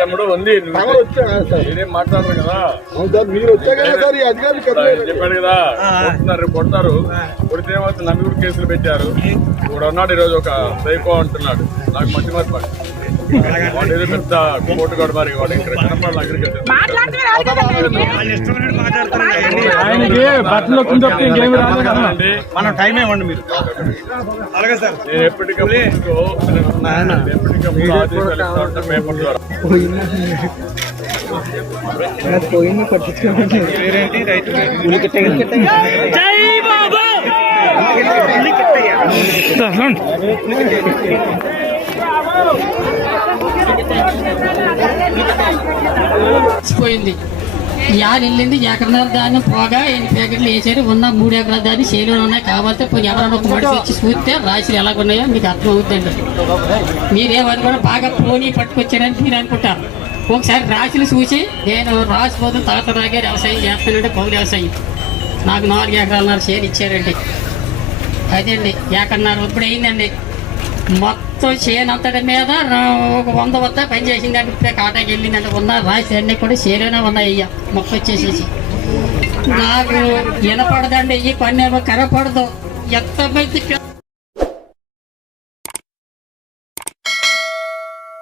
తమ్ముడు ఉంది నేనేం మాట్లాడరు కదా మీరు వచ్చా కదా సార్ ఈ అధికారులు చెప్పాడు కదా కొడుతున్నారు కొడతారు కొడితే ఏమవుతుంది నమ్మి కూడా కేసులు పెట్టారు ఇప్పుడు ఉన్నాడు ఈరోజు ఒక సైకో అంటున్నాడు నాకు మధ్య మధ్య వాడు ఏదో పెద్ద కోటుగాడు మరి వాడు ఇక్కడ కనపడాలి అగ్రికల్చర్ ఆయనకి బట్టలు మనం టైం ఇవ్వండి మీరు. అలాగే సార్. నేను ఎప్పటికప్పుడు ఆదేశాలు ఇస్తా ఉంటా పేపర్ ద్వారా. పోయింది పట్టించుకోండి పేరేంటి? రైతు పోయింది యాడ్ వెళ్ళింది ఎకరన్నర దాన్ని పోగా 8 ప్యాకెట్లు వేసారు ఉన్న 3 ఎకరాల దాన్ని చేలో ఉన్నాయి కావాలంటే ఎవరైనా ఒక మనిషి వచ్చి చూస్తే రాశులు ఎలాగున్నాయో మీకు అర్థం అవుతుందండి. మీరేమనుకున్నా బాగా పోనీ పట్టుకొచ్చారని మీరు అనుకుంటారు. ఒకసారి రాశులు చూసి నేను రాసిపోతూ తాత రాగే వ్యవసాయం చేస్తానంటే పౌరు వ్యవసాయం నాకు 4 ఎకరాలన్నర చేను ఇచ్చారండి. అదండి ఎకరన్నర ఇప్పుడు అయిందండి. మొత్తం చేను అంతటి మీద ఒక 100 వద్ద పని చేసిందండి. ఇప్పుడే కాటాకి వెళ్ళిందంటే ఉన్న రాసి అన్నీ కూడా చేలోనే ఉన్నాయి. అయ్యా మొక్క వచ్చేసేసి నాకు వినపడదండి. ఈ పని ఏమో కనపడదు. ఎంత మంది